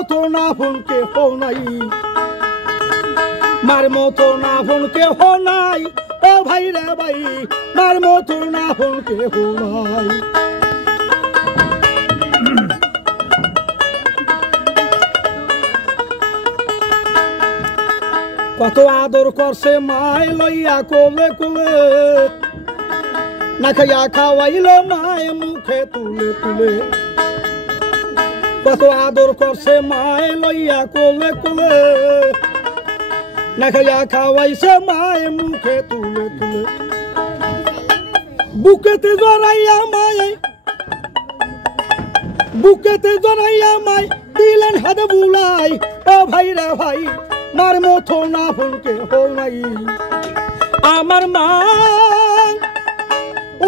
মতো না ফোনকে হো নাই মার মতো না ফোনকে হো নাই ও ভাই রে ভাই মার মতো না ফোনকে হো নাই কত আদর করছে মায় লইয়া কোলে কোলে না খাইয়া খাওয়াইল মায় মুখে তুলে তুলে কত আদর করছে মায় লইয়া কোলে কোলে না খাইয়া খাওয়াইছে মায় মুখে তুলে তুলে বুকেতে জড়াইয়া মায় দিলেন হাতে বুলাই ও ভাই রে ভাই মার মতো না ফোনকে হো নাই আমার মা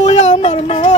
ওই আমার মা